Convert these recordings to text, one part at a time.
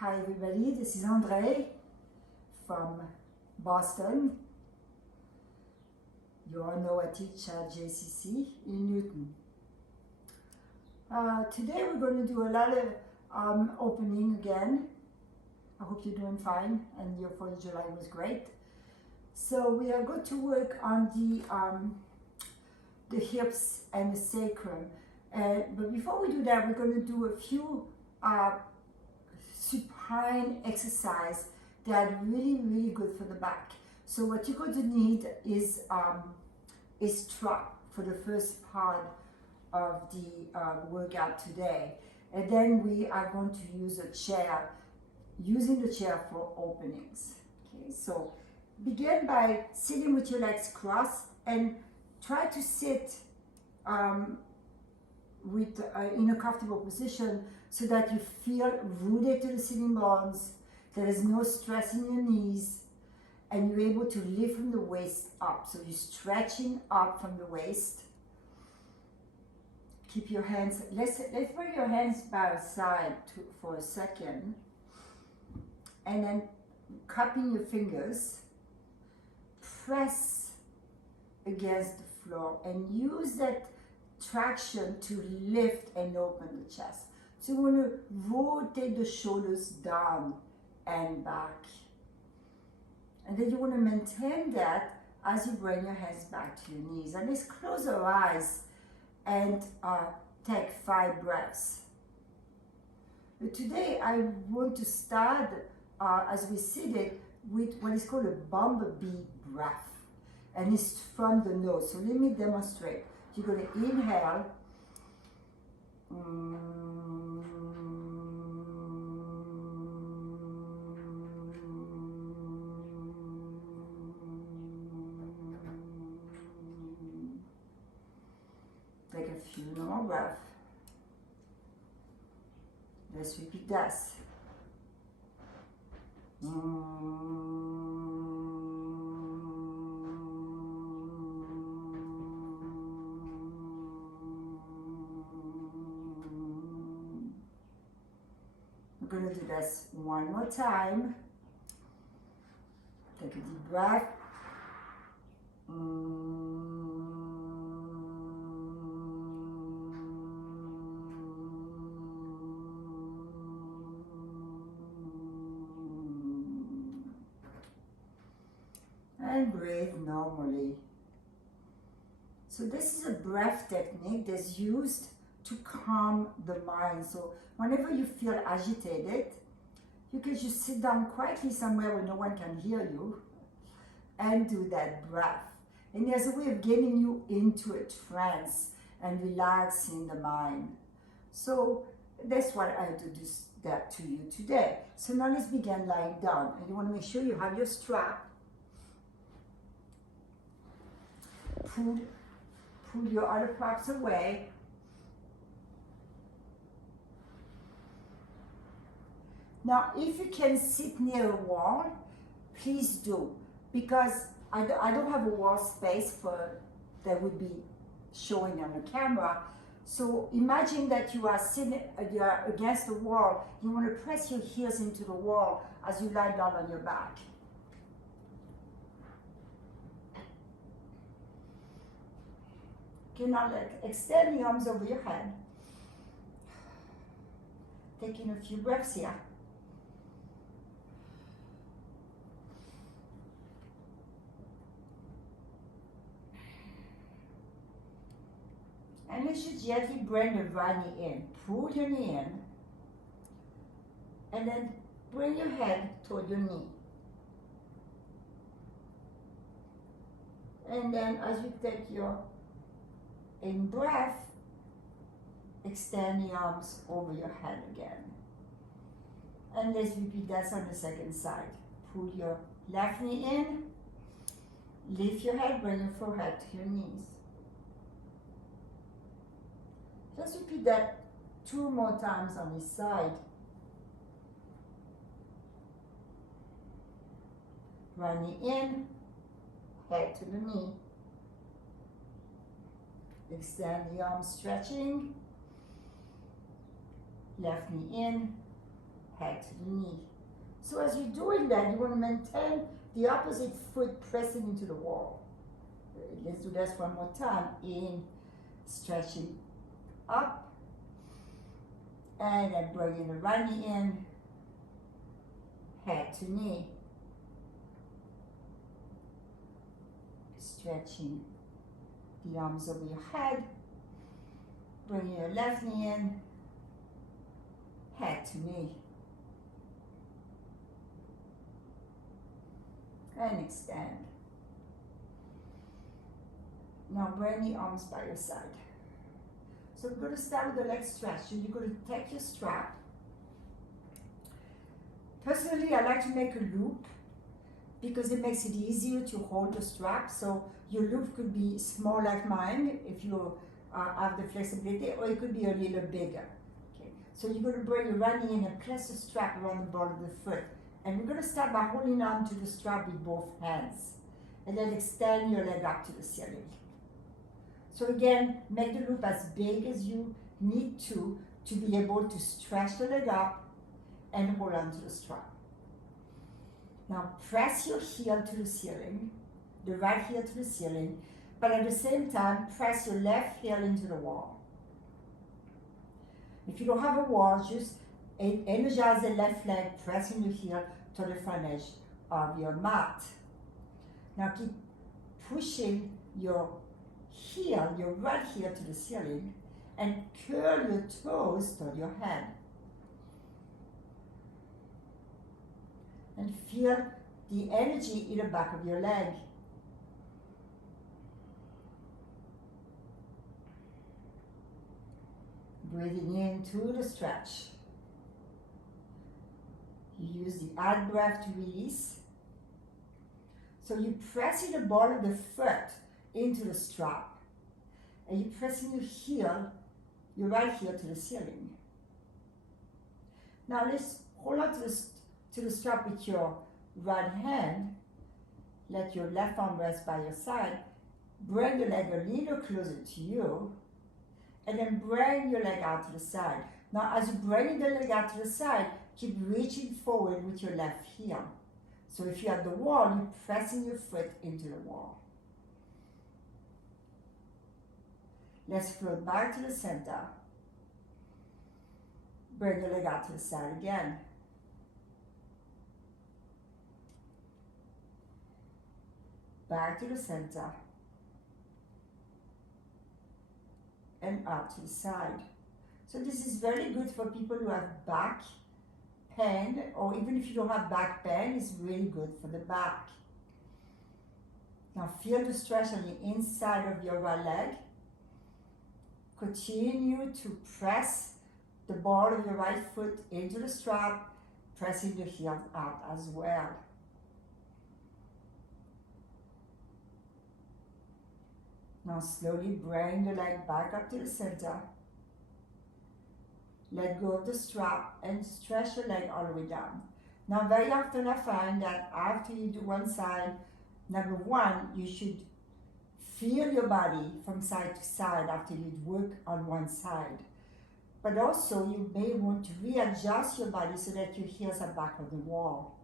Hi everybody, this is Andree from Boston. You all know I teach at JCC in Newton. Today we're going to do a lot of opening again. I hope you're doing fine and your 4th of July was great. So we are going to work on the hips and the sacrum. But before we do that, we're going to do a few supine exercise that are really good for the back. So what you're going to need is strap for the first part of the workout today, and then we are going to use a chair, using the chair for openings. Okay, so begin by sitting with your legs crossed and try to sit in a comfortable position so that you feel rooted to the sitting bones, there is no stress in your knees, and you're able to lift from the waist up. So you're stretching up from the waist. Keep your hands, let's bring your hands by your side for a second, and then cupping your fingers, press against the floor and use that traction to lift and open the chest. So you want to rotate the shoulders down and back. And then you want to maintain that as you bring your hands back to your knees. And let's close our eyes and take 5 breaths. But today I want to start, as we seated, with what is called a bumblebee breath. And it's from the nose. So let me demonstrate. You're going to inhale. Take a few more breaths. Let's repeat this. We're going to do this one more time. Take a deep breath. And breathe normally. So this is a breath technique that's used to calm the mind. So whenever you feel agitated, you can just sit down quietly somewhere where no one can hear you and do that breath. And there's a way of getting you into a trance and relaxing the mind. So that's what I do that to you today. So now let's begin lying down. And you want to make sure you have your strap. Pull your other props away. Now, if you can sit near a wall, please do, because I don't have a wall space that would be showing on the camera. So imagine that you are sitting against the wall. You want to press your heels into the wall as you lie down on your back. Okay, now extend the arms over your head. Taking a few breaths here. And let's just gently bring the right knee in. Pull your knee in. And then bring your head toward your knee. And then as you take your in breath, extend the arms over your head again. And let's repeat that on the second side. Pull your left knee in. Lift your head, bring your forehead to your knees. Just repeat that 2 more times on each side. Right knee in, head to the knee. Extend the arms, stretching. Left knee in, head to the knee. So as you're doing that, you want to maintain the opposite foot pressing into the wall. Let's do this one more time. In, stretching up, and then bringing the right knee in, head to knee. Stretching the arms over your head, bringing your left knee in, head to knee. And extend. Now bring the arms by your side. So we're going to start with the leg stretch. So you're going to take your strap. Personally, I like to make a loop because it makes it easier to hold the strap. So your loop could be small like mine if you have the flexibility, or it could be a little bigger. Okay. So you're going to bring your right knee in and place the strap around the ball of the foot. And we're going to start by holding on to the strap with both hands. And then extend your leg up to the ceiling. So again, make the loop as big as you need to be able to stretch the leg up and hold on to the strap. Now press your heel to the ceiling, the right heel to the ceiling, but at the same time, press your left heel into the wall. If you don't have a wall, just energize the left leg, pressing the heel to the front edge of your mat. Now keep pushing your heel, your right heel to the ceiling, and curl your toes toward your head. And feel the energy in the back of your leg. Breathing in through the stretch. You use the out breath to release. So you're pressing the ball of the foot into the strap. And you're pressing your heel, your right heel to the ceiling. Now let's hold on to the strap with your right hand. Let your left arm rest by your side. Bring the leg a little closer to you. And then bring your leg out to the side. Now as you bring the leg out to the side, keep reaching forward with your left heel. So if you're at the wall, you're pressing your foot into the wall. Let's float back to the center. Bring the leg out to the side again. Back to the center. And out to the side. So this is very good for people who have back pain, or even if you don't have back pain, it's really good for the back. Now feel the stretch on the inside of your right leg. Continue to press the ball of your right foot into the strap, pressing the heel out as well. Now slowly bring the leg back up to the center. Let go of the strap and stretch the leg all the way down. Now very often I find that after you do one side, number one, you should feel your body from side to side after you work on one side. But also you may want to readjust your body so that your heels are back on the wall.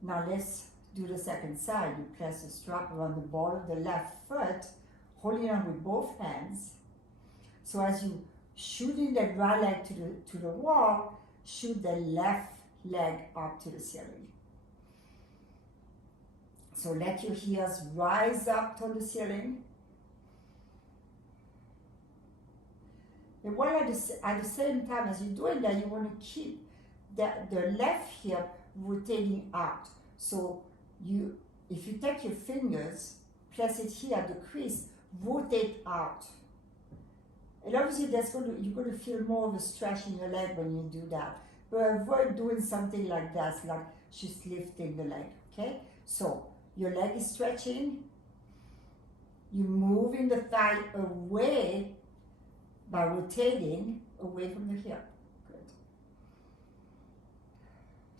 Now let's do the second side. You place the strap around the ball of the left foot, holding on with both hands. So as you shooting that right leg to the wall, shoot the left leg up to the ceiling. So let your heels rise up to the ceiling. And while at the same time as you're doing that, you want to keep the left hip rotating out. So if you take your fingers, place it here at the crease, rotate out. And obviously you're going to feel more of a stretch in your leg when you do that. But avoid doing something like that, like just lifting the leg, okay? So your leg is stretching. You're moving the thigh away by rotating away from the hip. Good.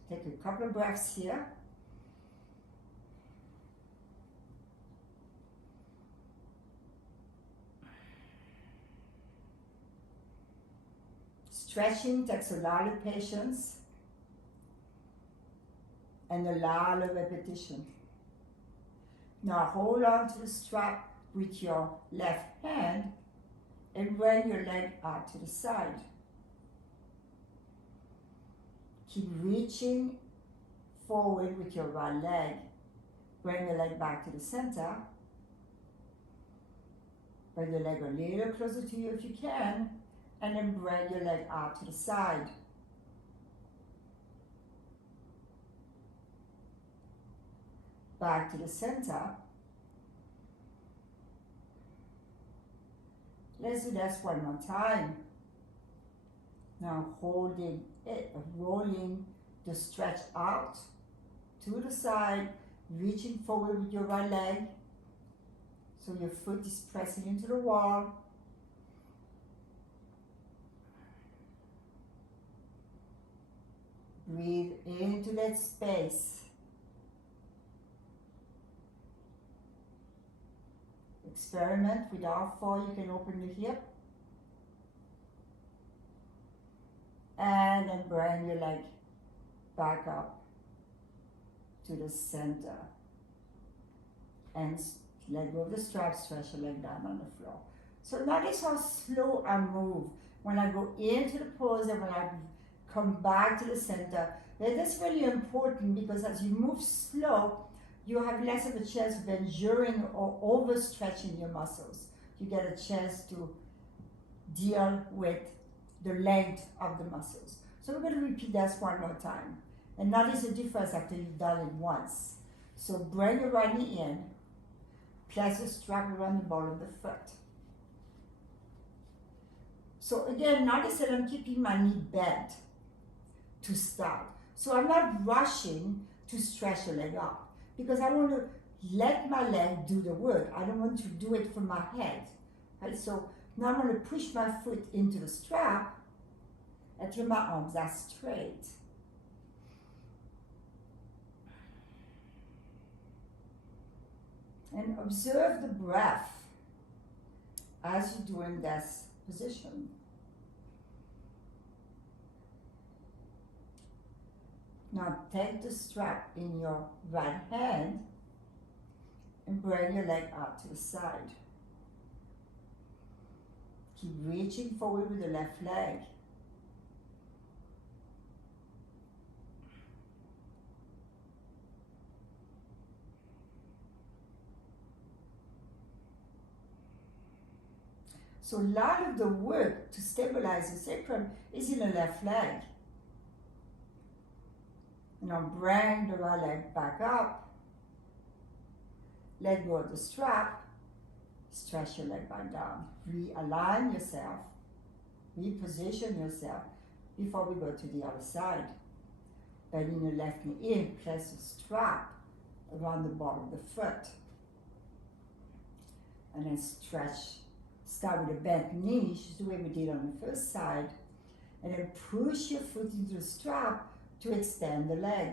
Take a couple of breaths here. Stretching takes a lot of patience and a lot of repetition. Now hold on to the strap with your left hand and bring your leg out to the side. Keep reaching forward with your right leg. Bring the leg back to the center. Bring the leg a little closer to you if you can, and then bring your leg out to the side. Back to the center. Let's do this one more time. Now holding it, rolling the stretch out to the side, reaching forward with your right leg so your foot is pressing into the wall. Breathe into that space. Experiment with how far you can open the hip. And then bring your leg back up to the center. And let go of the strap, stretch your leg down on the floor. So notice how slow I move when I go into the pose and when I come back to the center. That is really important because as you move slow, you have less of a chance of enduring or overstretching your muscles. You get a chance to deal with the length of the muscles. So we're going to repeat that one more time. And notice the difference after you've done it once. So bring your right knee in, place a strap around the ball of the foot. So again, notice that I'm keeping my knee bent to start. So I'm not rushing to stretch the leg up because I want to let my leg do the work. I don't want to do it from my head. Right? So now I'm going to push my foot into the strap until my arms are straight. And observe the breath as you do in this position. Now take the strap in your right hand and bring your leg out to the side. Keep reaching forward with the left leg. So a lot of the work to stabilize the sacrum is in the left leg. Now bring the right leg back up. Let go of the strap. Stretch your leg back down. Realign yourself. Reposition yourself before we go to the other side. Bending your left knee in, place the strap around the ball of the foot. And then stretch. Start with a bent knee, just the way we did on the first side. And then push your foot into the strap to extend the leg.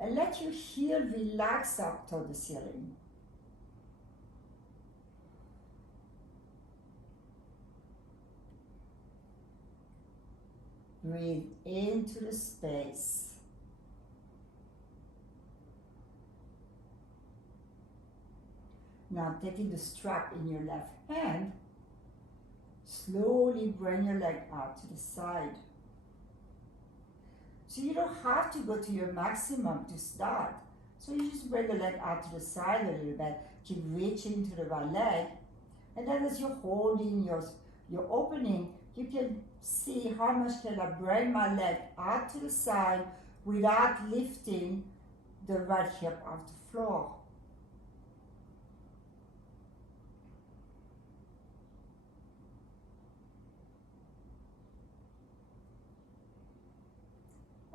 And let your heel relax up toward the ceiling. Breathe into the space. Now taking the strap in your left hand, slowly bring your leg out to the side. So you don't have to go to your maximum to start. So you just bring the leg out to the side a little bit, keep reaching to the right leg, and then as you're holding your opening, you can see how much can I bring my leg out to the side without lifting the right hip off the floor.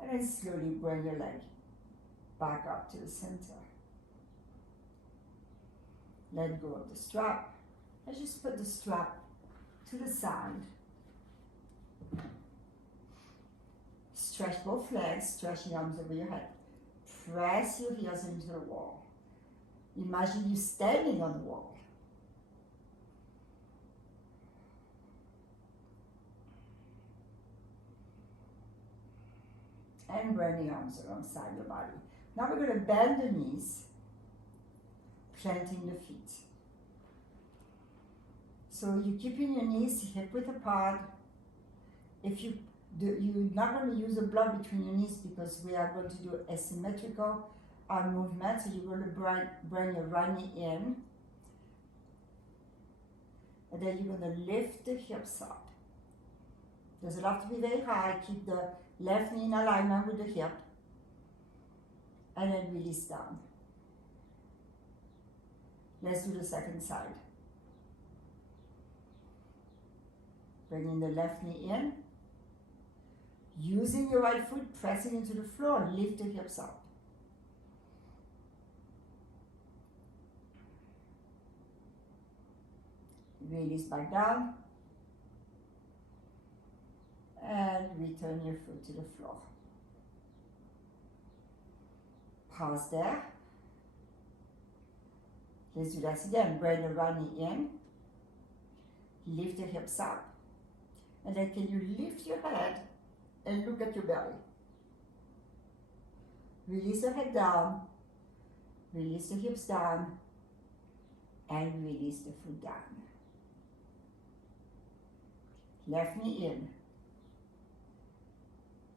And then slowly bring your leg back up to the center. Let go of the strap. And just put the strap to the side. Stretch both legs, stretch the arms over your head. Press your heels into the wall. Imagine you standing on the wall. And bring the arms alongside your body. Now we're going to bend the knees, planting the feet. So you're keeping your knees hip width apart. If you're not going to use a block between your knees because we are going to do asymmetrical movement. So you're going to bring your right knee in. And then you're going to lift the hips up. Doesn't have to be very high. Keep the left knee in alignment with the hip. And then release down. Let's do the second side. Bringing the left knee in. Using your right foot, pressing into the floor, lift the hips up. Release back down. And return your foot to the floor. Pause there. Let's do that again. Bring the right knee in. Lift the hips up. And then can you lift your head and look at your belly. Release the head down. Release the hips down. And release the foot down. Left knee in.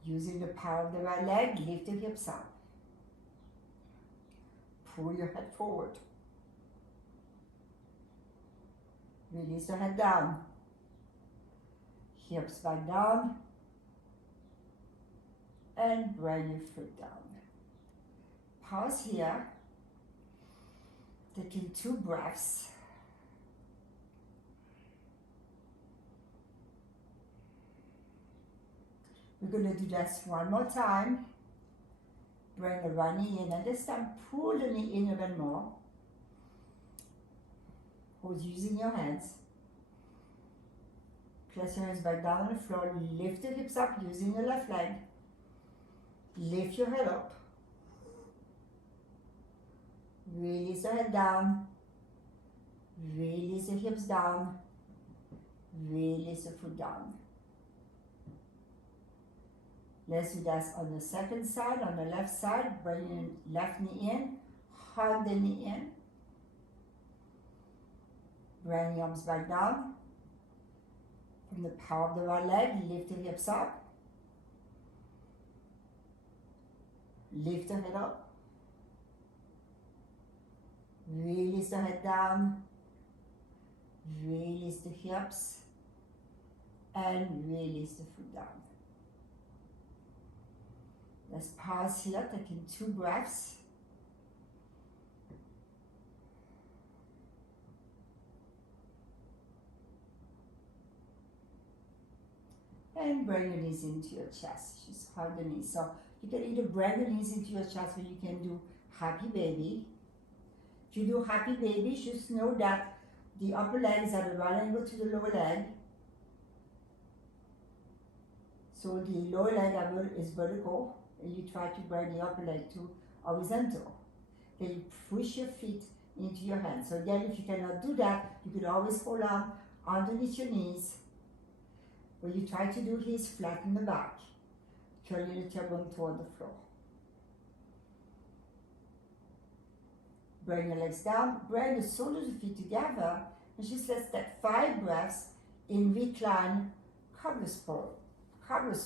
Using the power of the right leg, lift the hips up. Pull your head forward. Release the head down. Hips back down. And bring your foot down. Pause here. Taking 2 breaths. We're going to do this one more time. Bring the right knee in, and this time pull the knee in even more. Hold using your hands. Place your hands back down on the floor. Lift the hips up using the left leg. Lift your head up. Release the head down. Release the hips down. Release the foot down. Let's do that on the second side, on the left side. Bring your left knee in, hug the knee in. Bring your arms back down. From the power of the right leg, lift the hips up. Lift the head up. Release the head down. Release the hips. And release the foot down. Let's pause here, taking 2 breaths. And bring your knees into your chest. Just hug the knees. So you can either bring the knees into your chest, or you can do happy baby. If you do happy baby, just know that the upper leg is at a right angle to the lower leg. So the lower leg is vertical, and you try to bring the upper leg to horizontal. Then you push your feet into your hands. So again, if you cannot do that, you could always hold on underneath your knees. What you try to do here is flatten the back, curling the tailbone toward the floor. Bring your legs down, bring the soles of the feet together, and just let's take 5 breaths in recline cobblers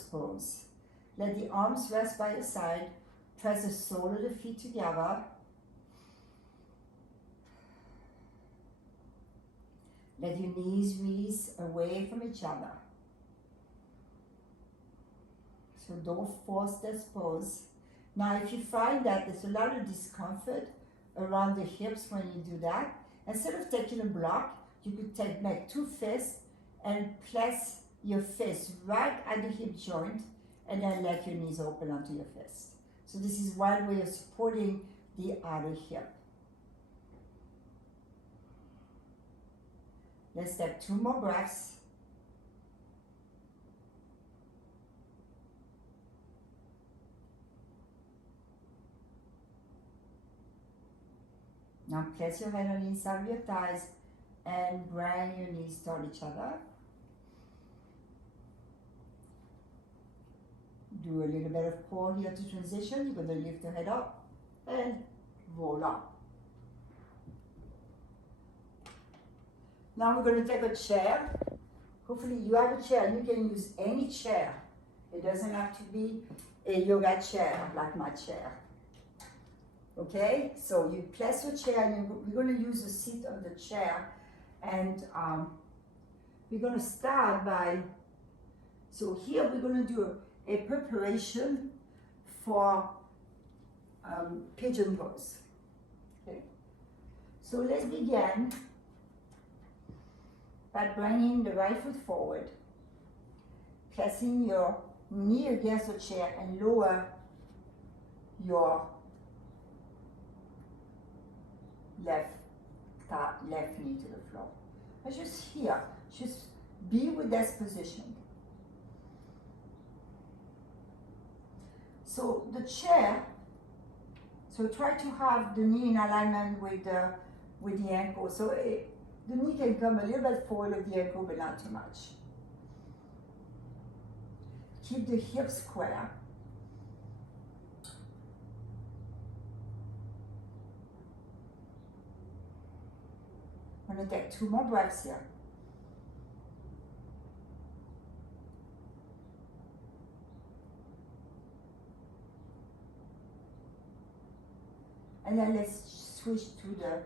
pose. Let the arms rest by your side. Press the sole of the feet together. Let your knees release away from each other. So don't force this pose. Now, if you find that there's a lot of discomfort around the hips when you do that, instead of taking a block, you could make 2 fists and place your fist right at the hip joint, and then let your knees open onto your fist. So this is one way of supporting the other hip. Let's take 2 more breaths. Now place your hand on the inside of your thighs and bring your knees toward each other. Do a little bit of core here to transition. You're going to lift the head up and roll up. Now we're going to take a chair. Hopefully you have a chair. You can use any chair. It doesn't have to be a yoga chair like my chair. Okay, so you place your chair and we're going to use the seat of the chair, and we're going to start by, so here we're going to do a preparation for pigeon pose. Okay, so let's begin by bringing the right foot forward, placing your knee against the chair and lower your left knee to the floor. And just here, just be with this position. So the chair, so try to have the knee in alignment with the ankle. So the knee can come a little bit forward of the ankle, but not too much. Keep the hips square. I'm going to take 2 more breaths here. And then let's switch to the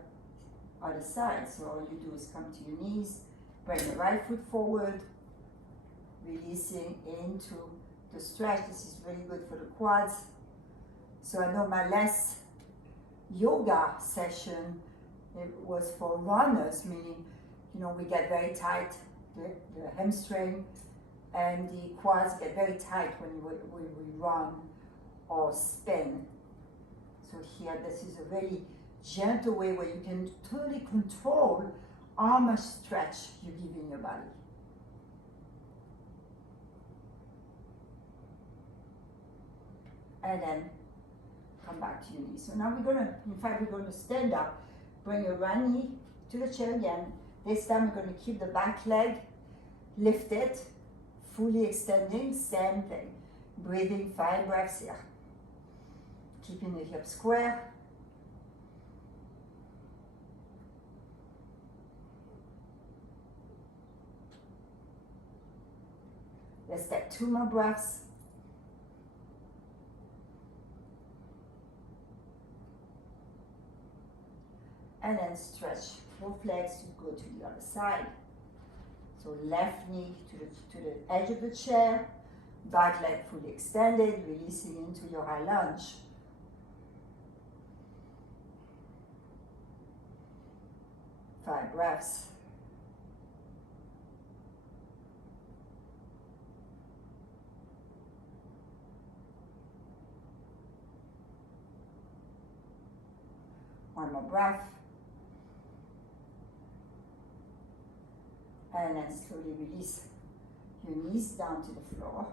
other side. So all you do is come to your knees, bring the right foot forward, releasing into the stretch. This is really good for the quads. So I know my last yoga session, it was for runners, meaning, you know, we get very tight, the hamstring and the quads get very tight when we run or spin. So here, this is a very gentle way where you can totally control how much stretch you give in your body. And then come back to your knees. So now we're going to stand up, bring your right knee to the chair again. This time we're going to keep the back leg lifted, fully extending, same thing. Breathing 5 breaths here. Keeping the hips square. Let's take 2 more breaths. And then stretch both legs to go to the other side. So left knee to the edge of the chair, back leg fully extended, releasing into your high lunge. Five breaths. One more breath. And then slowly release your knees down to the floor.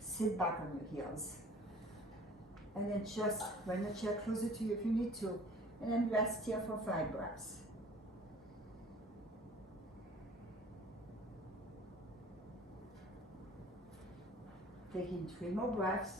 Sit back on your heels. And then just bring the chair closer to you if you need to. And then rest here for 5 breaths. Taking 3 more breaths.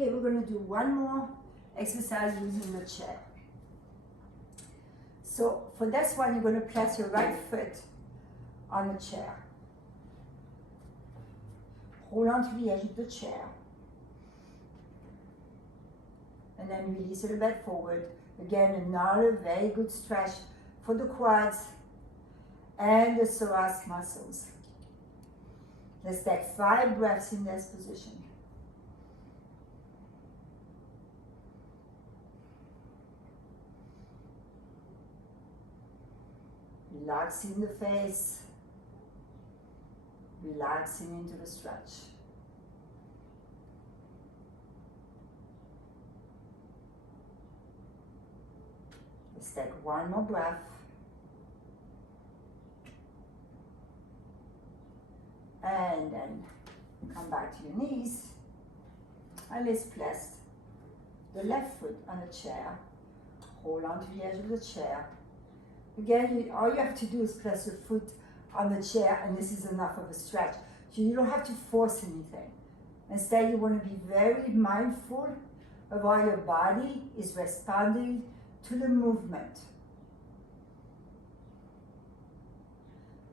Okay, we're going to do one more exercise using the chair. So for this one, you're going to place your right foot on the chair. Hold on to the edge of the chair. And then release it a bit forward. Again, another very good stretch for the quads and the psoas muscles. Let's take 5 breaths in this position. Relaxing the face, relaxing into the stretch. Let's take one more breath. come back to your knees. And let's place the left foot on the chair. Hold on to the edge of the chair. Again, all you have to do is place your foot on the chair, and this is enough of a stretch. So you don't have to force anything. Instead, you want to be very mindful of how your body is responding to the movement.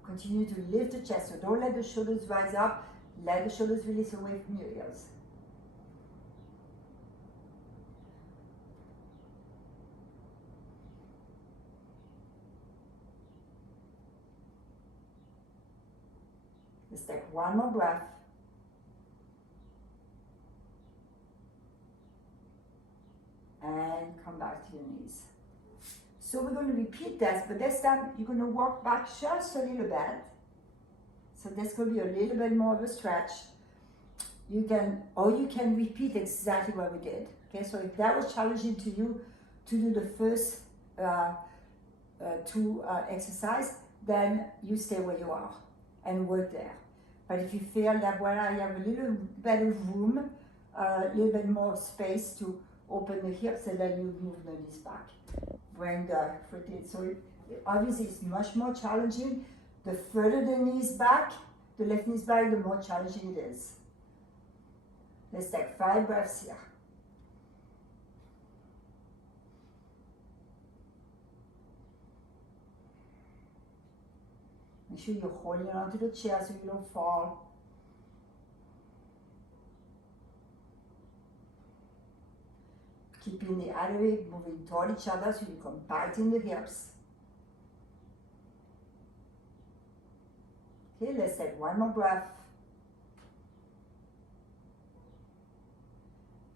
Continue to lift the chest, so don't let the shoulders rise up. Let the shoulders release away from your ears. Let's take one more breath. And come back to your knees. So we're going to repeat that, but this time you're going to walk back just a little bit. So this could be a little bit more of a stretch. You can repeat exactly what we did. Okay, so if that was challenging to you to do the first two exercise, then you stay where you are and work there. But if you feel that when I have a little better room, a little bit more space to open the hips, and then you move the knees back. Bring the foot in. So obviously it's much more challenging. The further the knees back, the left knees back, the more challenging it is. Let's take 5 breaths here. Make sure you're holding onto the chair so you don't fall. Keeping the other way moving toward each other so you come back in the hips. Okay, let's take one more breath.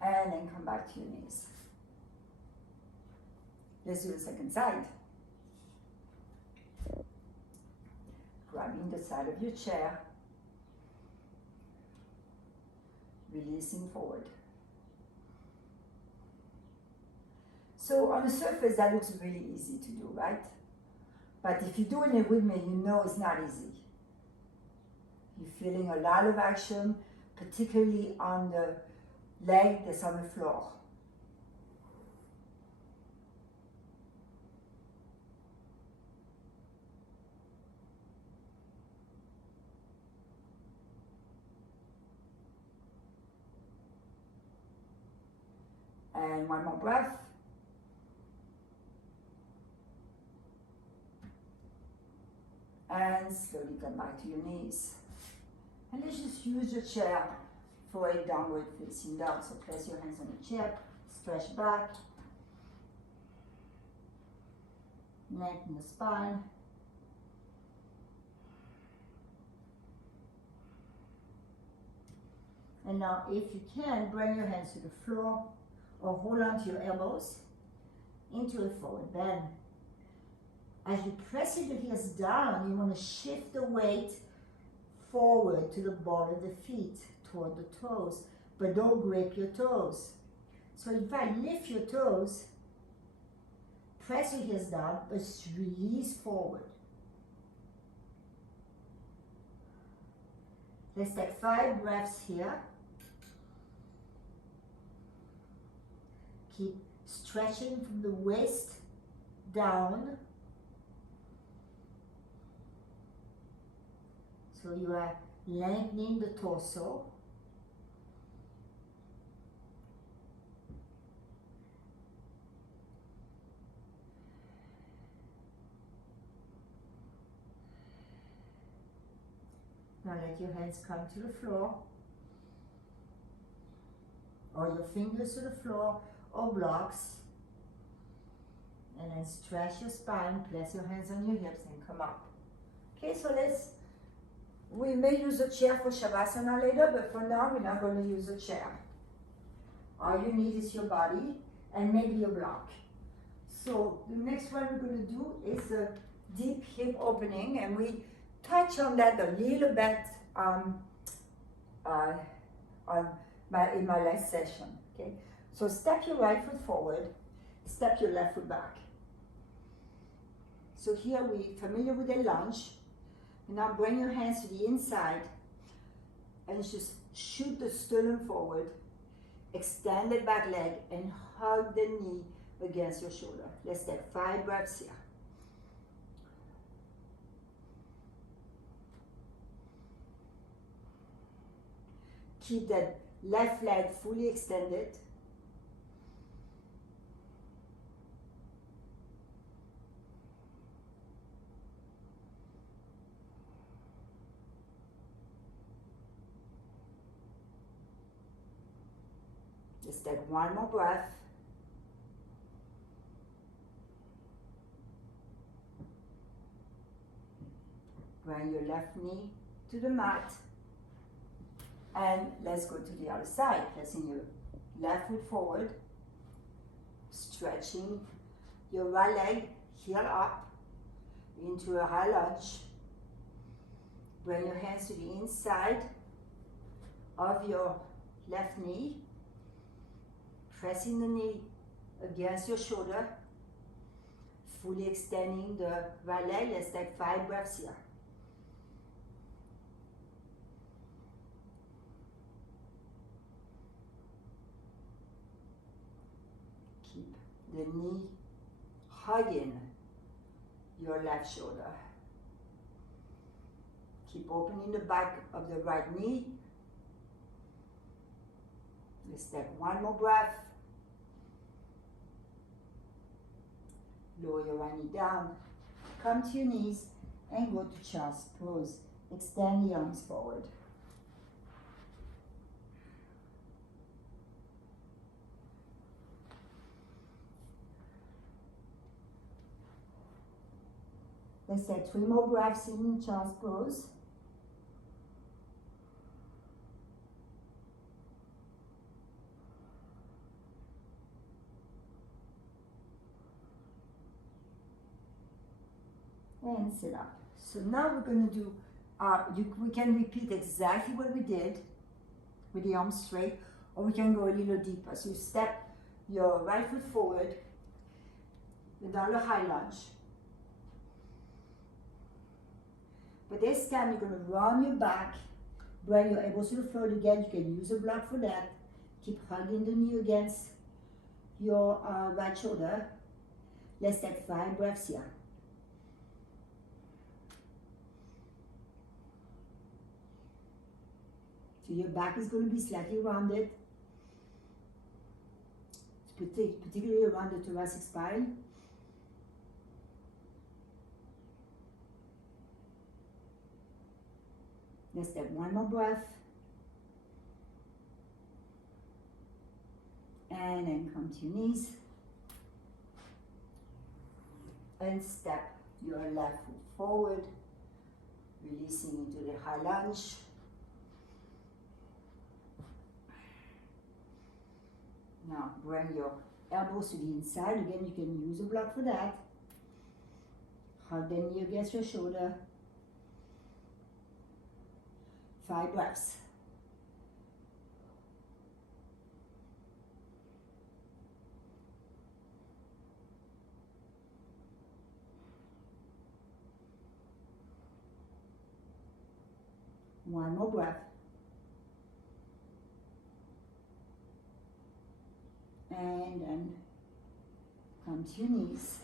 And then come back to your knees. Let's do the second side. Grabbing the side of your chair. Releasing forward. So on the surface, that looks really easy to do, right? But if you're doing it with me, you know it's not easy. You're feeling a lot of action, particularly on the leg that's on the floor. And one more breath. And slowly come back to your knees. And let's just use your chair for a downward facing dog. So place your hands on the chair, stretch back, lengthen the spine. And now if you can, bring your hands to the floor or hold on to your elbows into a forward bend. As you press your heels down, you want to shift the weight forward to the ball of the feet, toward the toes, but don't grip your toes. So in fact, lift your toes, press your heels down, but release forward. Let's take 5 breaths here. Keep stretching from the waist down. So you are lengthening the torso. Now let your hands come to the floor, or your fingers to the floor, or blocks. And then stretch your spine, place your hands on your hips and come up. Okay, so we may use a chair for Shavasana later, but for now we're not going to use a chair. All you need is your body and maybe your block. So the next one we're going to do is a deep hip opening, and we touch on that a little bit in my last session. Okay, so step your right foot forward, step your left foot back. So here we're familiar with a lunge. Now bring your hands to the inside and just shoot the sternum forward, extend the back leg, and hug the knee against your shoulder. Let's take 5 breaths here. Keep that left leg fully extended. Just take one more breath. Bring your left knee to the mat. And let's go to the other side. Placing your left foot forward. Stretching your right leg, heel up into a high lunge. Bring your hands to the inside of your left knee. Pressing the knee against your shoulder. Fully extending the right leg. Let's take 5 breaths here. Keep the knee hugging your left shoulder. Keep opening the back of the right knee. Let's take one more breath. Lower your right knee down. Come to your knees and go to child's pose. Extend the arms forward. Let's take 3 more breaths in child's pose. And sit up. So now we're going to do, we can repeat exactly what we did with the arms straight, or we can go a little deeper. So you step your right foot forward, down a high lunge. But this time you're going to round your back, bring your elbows to the floor again. You can use a block for that. Keep hugging the knee against your right shoulder. Let's take 5 breaths here. So your back is going to be slightly rounded, particularly around the thoracic spine. Let's take one more breath. And then come to your knees. And step your left foot forward, releasing into the high lunge. Now bring your elbows to the inside. Again, you can use a block for that. Hug the knee against your shoulder. 5 breaths. One more breath. And then come to your knees.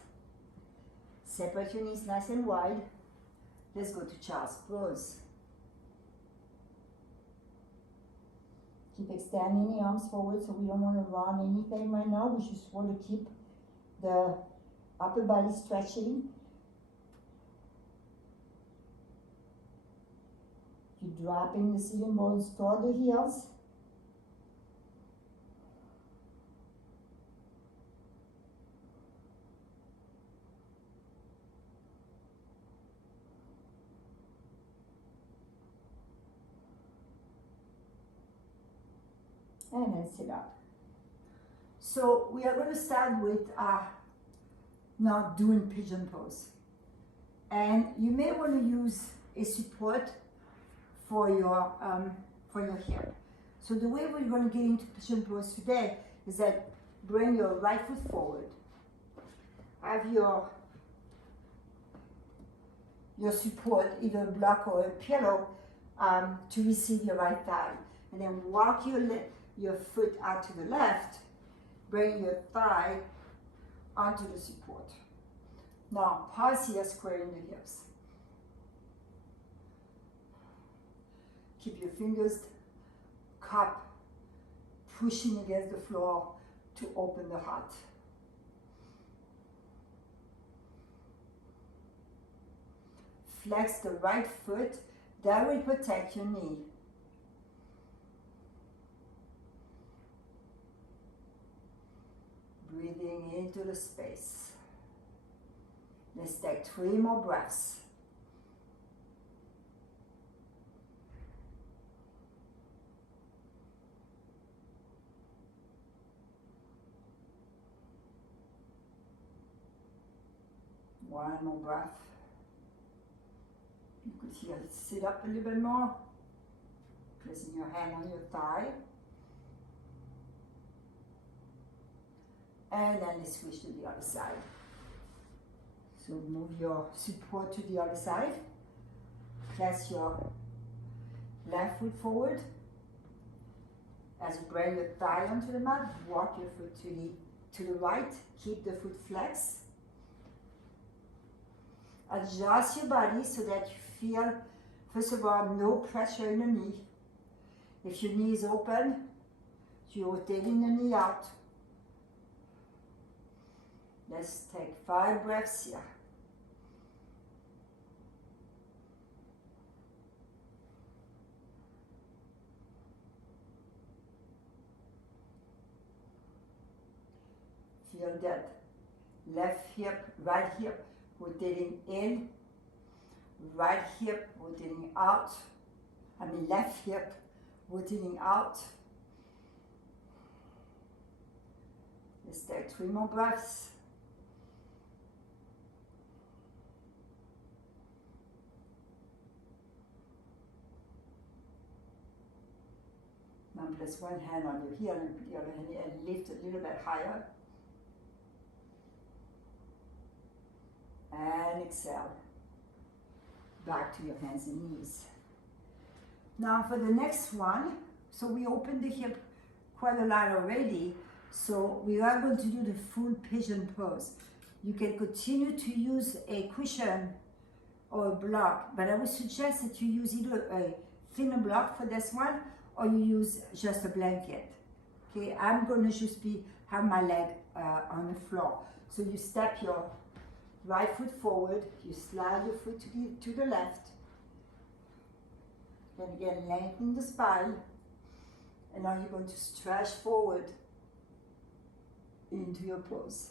Separate your knees nice and wide. Let's go to child's pose. Keep extending the arms forward, so we don't want to round anything right now. We just want to keep the upper body stretching. You're dropping the sitting bones toward the heels. And then sit up. So we are going to start with now doing pigeon pose. And you may want to use a support for your hip. So the way we're going to get into pigeon pose today is that bring your right foot forward. Have your support, either a block or a pillow, to receive your right thigh. And then walk your foot out to the left, bring your thigh onto the support. Now pause here, squaring the hips. Keep your fingers cupped, pushing against the floor to open the heart. Flex the right foot, that will protect your knee. Breathing into the space. Let's take 3 more breaths. One more breath. You could here sit up a little bit more, placing your hand on your thigh. And then let's switch to the other side. So move your support to the other side. Place your left foot forward. As you bring your thigh onto the mat, walk your foot to the right. Keep the foot flexed. Adjust your body so that you feel, first of all, no pressure in the knee. If your knee is open, you're rotating the knee out. Let's take 5 breaths here. Feel that left hip, right hip rotating in, right hip rotating out. Left hip rotating out. Let's take 3 more breaths. Now place one hand on your heel and put the other hand and lift a little bit higher. And exhale. Back to your hands and knees. Now for the next one, so we opened the hip quite a lot already, so we are going to do the full pigeon pose. You can continue to use a cushion or a block, but I would suggest that you use either a thinner block for this one or you use just a blanket. Okay, I'm going to just have my leg on the floor. So you step your right foot forward, you slide your foot to the left, then again lengthen the spine, and now you're going to stretch forward into your pose.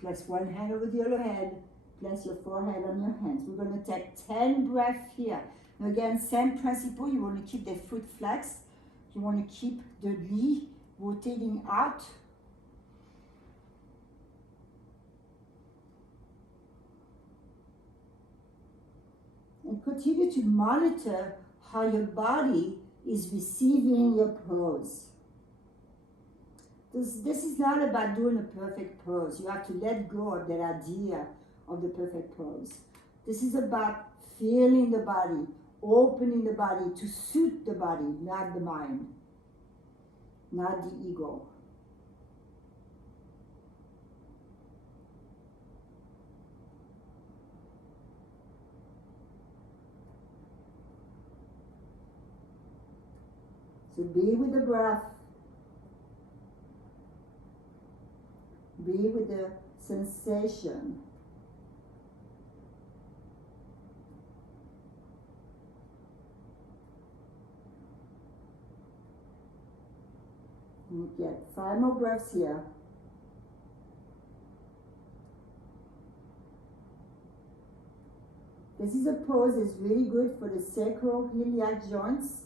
Place one hand over the other hand, place your forehead on your hands. We're going to take 10 breaths here. Now again, same principle, you want to keep the foot flexed, you want to keep the knee rotating out. And continue to monitor how your body is receiving your pose. This is not about doing a perfect pose. You have to let go of that idea of the perfect pose. This is about feeling the body, opening the body to suit the body, not the mind, not the ego. So be with the breath. Be with the sensation. You get 5 more breaths here. This is a pose that's really good for the sacroiliac joints.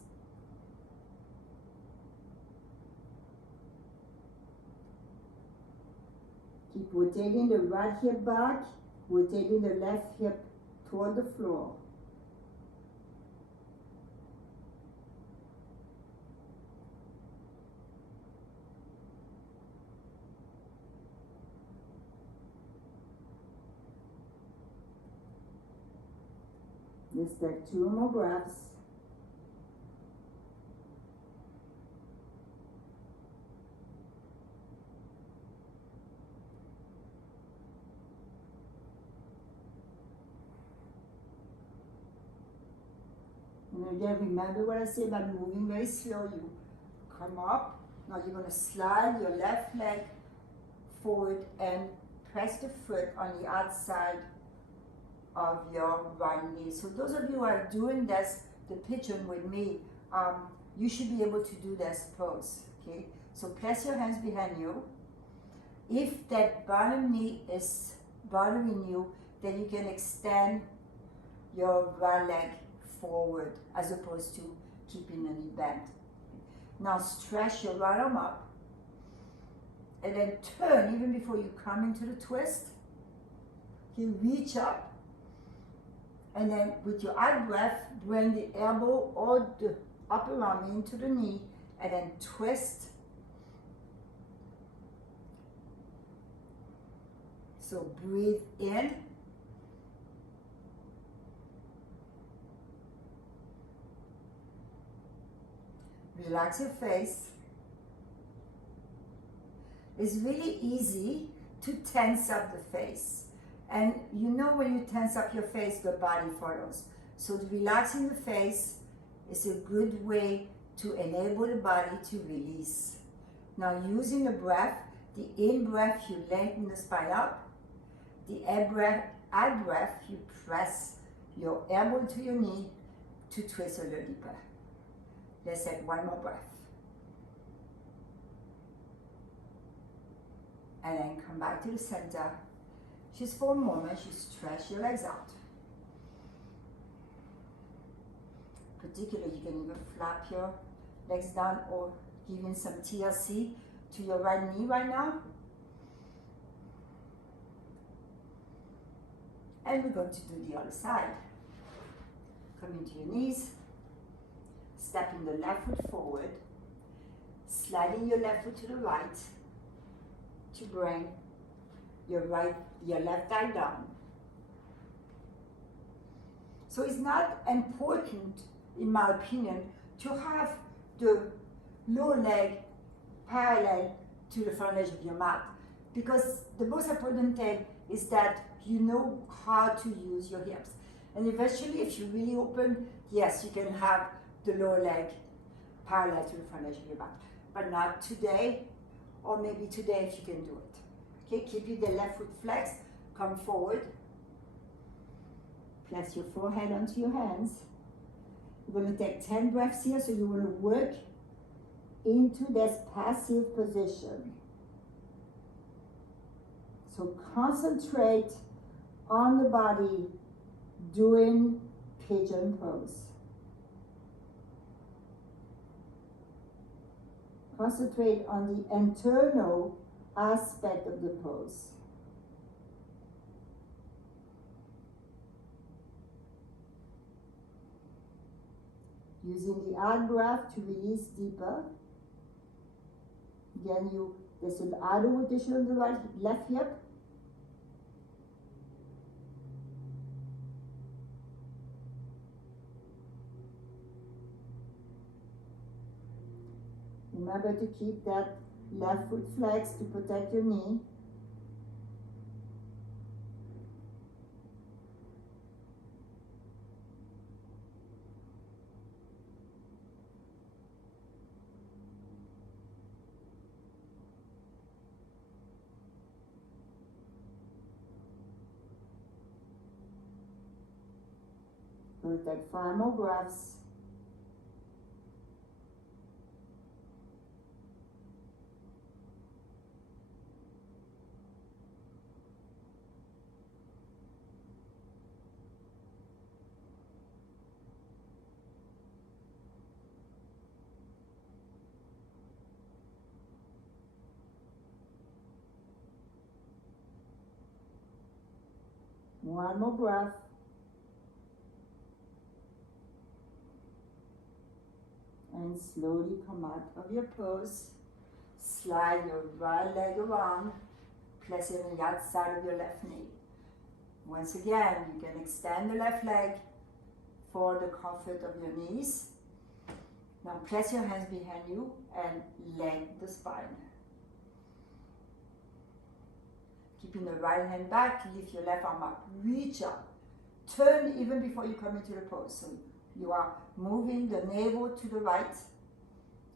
Keep rotating the right hip back, rotating the left hip toward the floor. Let's take 2 more breaths. Again, remember what I said about moving very slow. You come up. Now you're going to slide your left leg forward and press the foot on the outside of your right knee. So those of you who are doing this, the pigeon with me, you should be able to do this pose, okay? So place your hands behind you. If that bottom knee is bothering you, then you can extend your right leg forward as opposed to keeping the knee bent. Now stretch your right arm up and then turn even before you come into the twist. You reach up and then with your out breath, bring the elbow or the upper arm into the knee and then twist. So breathe in. Relax your face. It's really easy to tense up the face. And you know when you tense up your face, the body follows. So relaxing the face is a good way to enable the body to release. Now using the breath, the in breath, you lengthen the spine up. The out breath, you press your elbow to your knee to twist a little deeper. Let's take one more breath. And then come back to the center. Just for a moment, you stretch your legs out. Particularly, you can even flap your legs down or giving some TLC to your right knee right now. And we're going to do the other side. Come into your knees. Stepping the left foot forward, sliding your left foot to the right to bring your left thigh down. So it's not important, in my opinion, to have the lower leg parallel to the front edge of your mat, because the most important thing is that you know how to use your hips. And eventually, if you really open, yes, you can have the lower leg parallel to the front edge of your back. But not today, or maybe today if you can do it. Okay, keep the left foot flexed, come forward. Place your forehead onto your hands. You're going to take 10 breaths here, so you want to work into this passive position. So concentrate on the body doing pigeon pose. Concentrate on the internal aspect of the pose. Using the out breath to release deeper. Again, there's an outer rotation of the left hip. Remember to keep that left foot flexed to protect your knee. We'll take 5 more breaths. One more breath. And slowly come out of your pose. Slide your right leg around. Place it on the outside of your left knee. Once again, you can extend the left leg for the comfort of your knees. Now place your hands behind you and lengthen the spine. Keeping the right hand back, lift your left arm up, reach up, turn even before you come into the pose. So You are moving the navel to the right,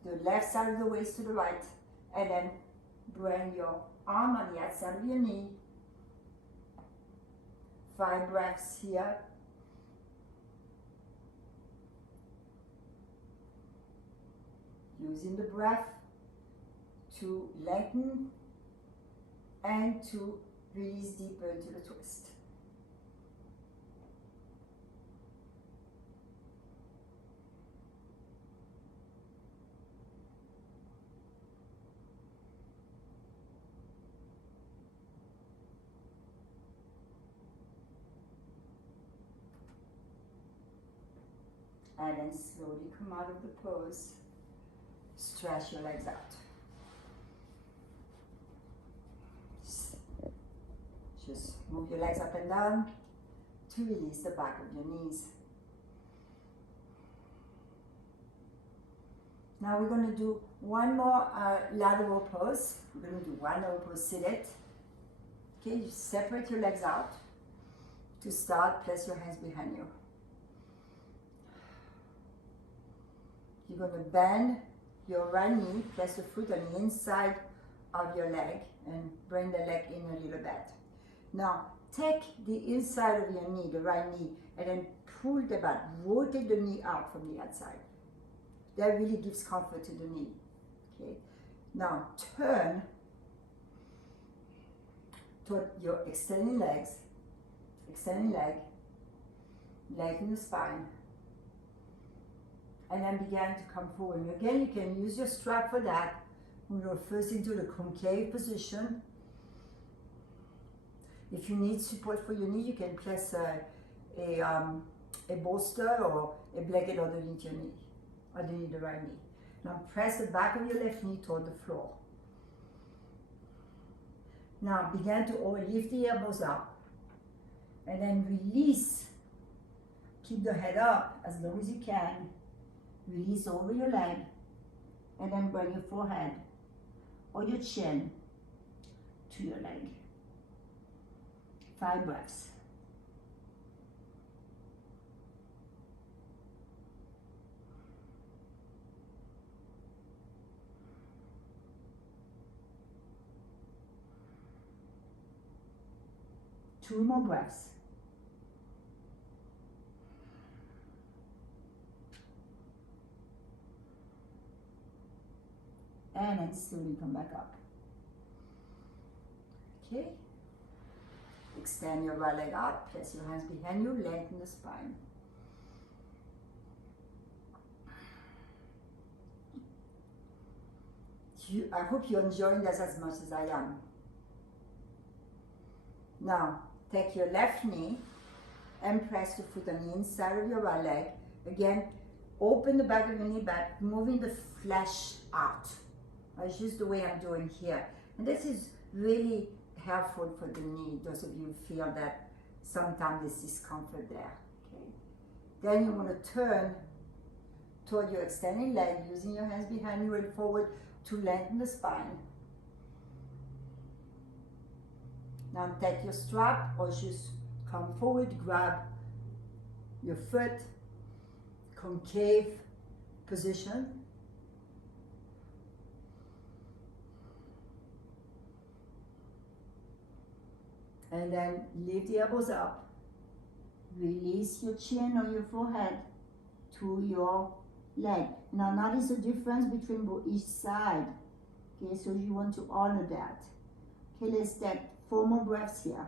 the left side of the waist to the right, and then bring your arm on the outside of your knee. 5 breaths here. Using the breath to lengthen and to release deeper into the twist. And then slowly come out of the pose. Stretch your legs out. Just move your legs up and down to release the back of your knees. Now we're going to do one more lateral pose. We're going to do one lateral pose seated. Okay, you separate your legs out. To start, place your hands behind you. You're going to bend your right knee, place your foot on the inside of your leg and bring the leg in a little bit. Now, take the inside of your knee, the right knee, and then pull the back, rotate the knee out from the outside. That really gives comfort to the knee. Okay. Now, turn toward your extending legs, extending leg, lengthen the spine, and then begin to come forward. And again, you can use your strap for that. We go first into the concave position. If you need support for your knee, you can place a bolster or a blanket underneath your knee, underneath the right knee. Now press the back of your left knee toward the floor. Now begin to lift the elbows up and then release. Keep the head up as low as you can. Release over your leg and then bring your forehead or your chin to your leg. 5 breaths. Two more breaths. And then slowly come back up. Okay. Extend your right leg out, place your hands behind you, lengthen the spine. I hope you're enjoying this as much as I am. Now, take your left knee and press the foot on the inside of your right leg. Again, open the back of your knee back, moving the flesh out. It's just the way I'm doing here. And this is really helpful for the knee, those of you who feel that sometimes there's discomfort there. Okay. Then you want to turn toward your extending leg, using your hands behind you and forward to lengthen the spine. Now take your strap or just come forward, grab your foot, concave position. And then lift the elbows up. Release your chin or your forehead to your leg. Now notice the difference between each side. Okay, so you want to honor that. Okay, let's take 4 more breaths here.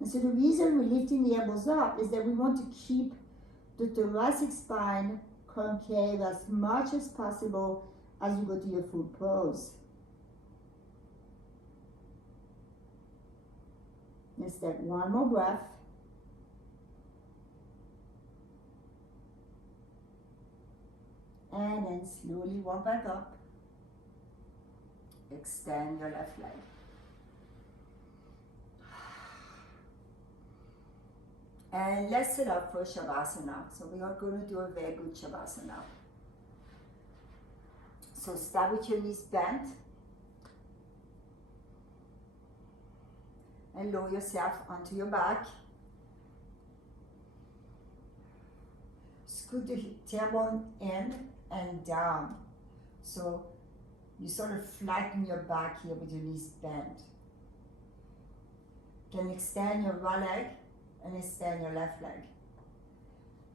And so the reason we're lifting the elbows up is that we want to keep the thoracic spine concave as much as possible as you go to your full pose. Let's take 1 more breath. And then slowly walk back up. Extend your left leg. And let's sit up for Shavasana. So we are going to do a very good Shavasana. So start with your knees bent. and lower yourself onto your back. Scoot the tailbone in and down. So you sort of flatten your back here with your knees bent. Then extend your right leg and extend your left leg.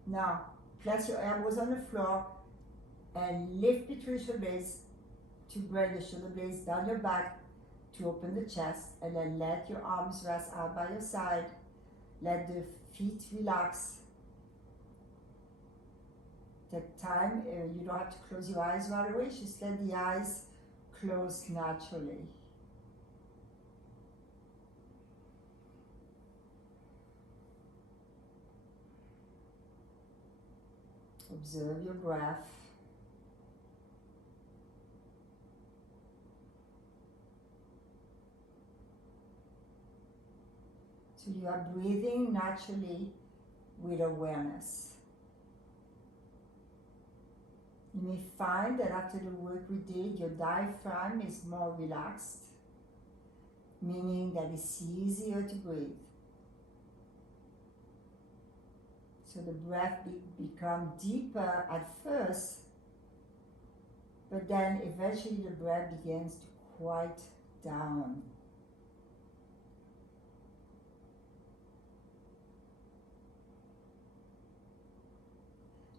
Now, place your elbows on the floor and lift between your shoulder blades to bring the shoulder blades down your back to open the chest, and then let your arms rest out by your side. Let the feet relax. Take time, you don't have to close your eyes right away, just let the eyes close naturally. Observe your breath. So you are breathing naturally with awareness. You may find that after the work we did, your diaphragm is more relaxed, meaning that it's easier to breathe. So the breath becomes deeper at first, but then eventually the breath begins to quiet down.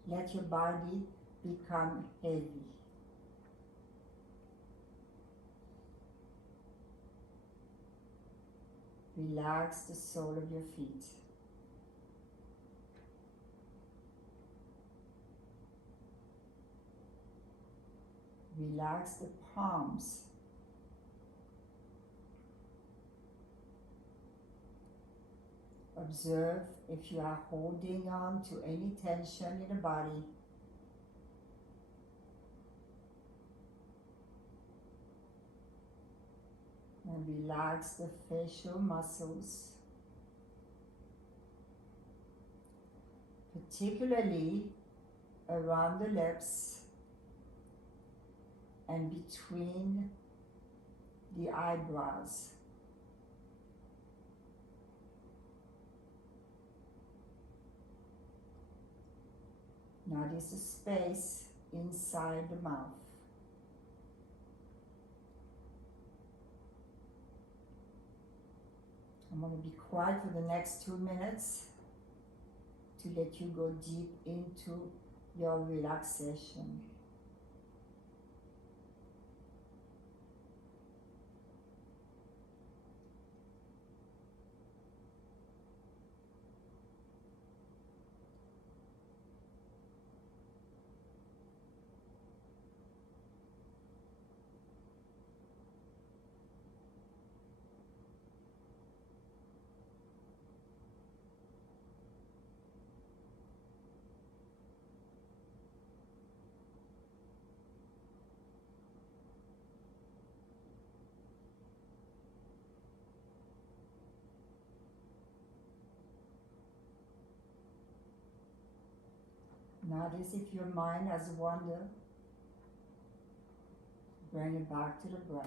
Let your body become heavy. Relax the sole of your feet. Relax the palms. Observe if you are holding on to any tension in the body. And relax the facial muscles, particularly around the lips and between the eyebrows. Notice the space inside the mouth. I'm going to be quiet for the next 2 minutes to let you go deep into your relaxation. Notice if your mind has wandered, bring it back to the breath.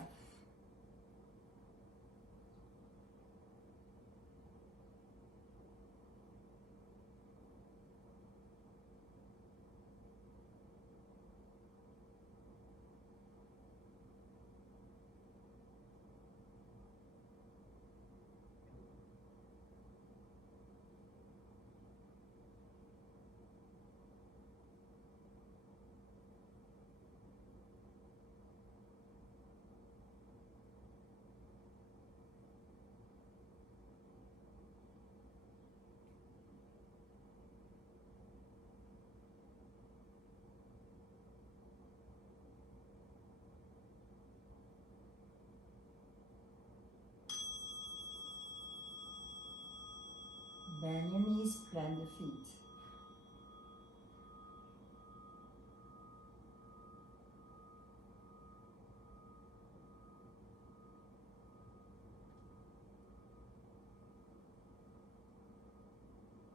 Bend your knees, plant your feet.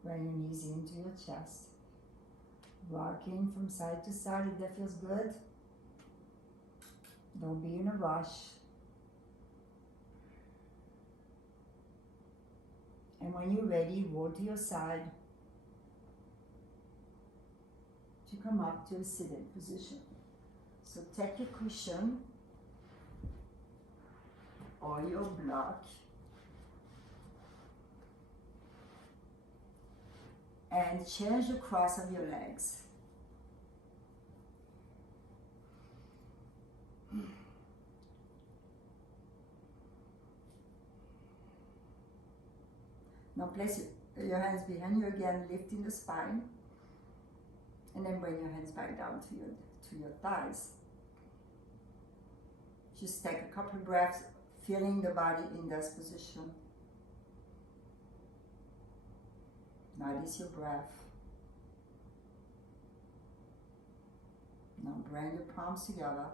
Bring your knees into your chest. Rocking from side to side if that feels good. Don't be in a rush. And when you're ready, roll to your side to come up to a seated position. So take your cushion or your block and change the cross of your legs. Now place your hands behind you again, lifting the spine, and then bring your hands back down to your thighs. Just take a couple of breaths, feeling the body in this position. Notice your breath. Now bring your palms together.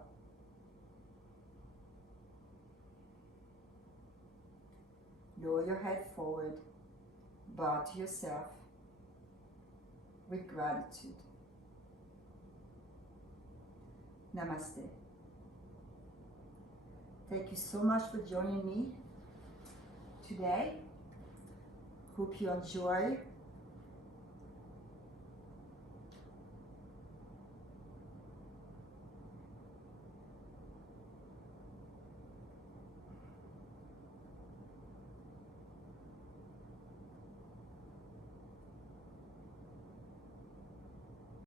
Lower your head forward. Bow to yourself with gratitude. Namaste. Thank you so much for joining me today. Hope you enjoy